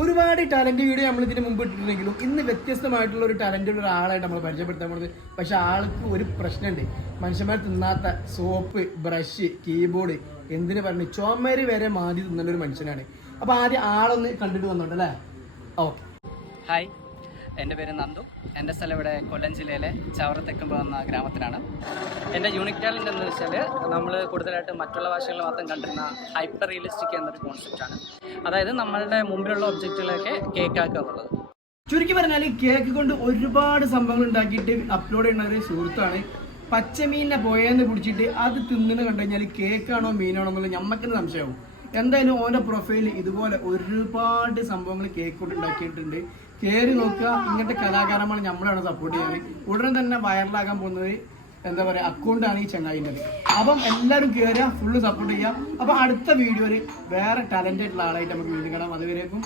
ഒരുപാട് talent video നമ്മൾ ഇതിന് മുമ്പ് ഇട്ടിട്ടുണ്ടെങ്കിലും ഇന്ന് വ്യത്യസ്തമായിട്ടുള്ള ഒരു ടാലന്റുള്ള ഒരാളായിട്ട് നമ്മൾ പരിചയപ്പെടുത്താൻ പോകുന്നത്. പക്ഷെ ആൾക്ക് ഒരു പ്രശ്നമുണ്ട്. മനുഷ്യന്മാർ തിന്നാത്ത സോപ്പ്, ബ്രഷ്, കീബോർഡ്, എന്തിനു പറഞ്ഞു ചുമര് വരെ മാതി തിന്നേണ്ട ഒരു മനുഷ്യനാണ്. അപ്പൊ ആദ്യം ആളൊന്ന് കണ്ടിട്ട് വന്നോണ്ടല്ലേ. ഓക്കെ, ഹായ്, എൻ്റെ പേര് നന്ദു. എൻ്റെ സ്ഥലം ഇവിടെ കൊല്ലം ജില്ലയിലെ ചവറത്തെക്കുമ്പ് എന്ന ഗ്രാമത്തിലാണ്. എൻ്റെ യൂണിക് ടാലൻ്റ് എന്ന് വെച്ചാൽ നമ്മൾ കൂടുതലായിട്ട് മറ്റുള്ള ഭാഷകളിൽ മാത്രം കണ്ടിരുന്ന ഹൈപ്പർ റിയലിസ്റ്റിക് എന്നൊരു കോൺസെപ്റ്റാണ്. അതായത് നമ്മളുടെ മുമ്പിലുള്ള ഒബ്ജക്റ്റുകളൊക്കെ കേക്കാക്കുക എന്നുള്ളത്. ചുരുക്കി പറഞ്ഞാൽ കേക്ക് കൊണ്ട് ഒരുപാട് സംഭവങ്ങൾ ഉണ്ടാക്കിയിട്ട് അപ്ലോഡ് ചെയ്യുന്ന ഒരു സുഹൃത്താണ്. പച്ചമീനിനെ പോയെന്ന് പിടിച്ചിട്ട് അത് തിന്നുന്നത് കണ്ടു കഴിഞ്ഞാൽ കേക്കാണോ മീനാണോ എന്നുള്ളത് ഞമ്മക്കെന്ന് സംശയമാവും. എന്തായാലും ഓൻ്റെ പ്രൊഫൈൽ ഇതുപോലെ ഒരുപാട് സംഭവങ്ങൾ കേക്ക് കൊണ്ട് ഉണ്ടാക്കിയിട്ടുണ്ട്. കയറി നോക്കുക. ഇങ്ങനത്തെ കലാകാരന്മാർ നമ്മളാണ് സപ്പോർട്ട് ചെയ്യാൻ. ഉടനെ തന്നെ വൈറലാകാൻ പോകുന്നത് എന്താ പറയുക അക്കൗണ്ടാണ് ഈ ചങ്ങായിൻ്റെ. അപ്പം എല്ലാവരും കയറുക, ഫുള്ള് സപ്പോർട്ട് ചെയ്യുക. അപ്പം അടുത്ത വീഡിയോയിൽ വേറെ ടാലൻ്റ് ആയിട്ടുള്ള ആളായിട്ട് നമുക്ക് വീണ്ടും കാണാം. അതുവരേക്കും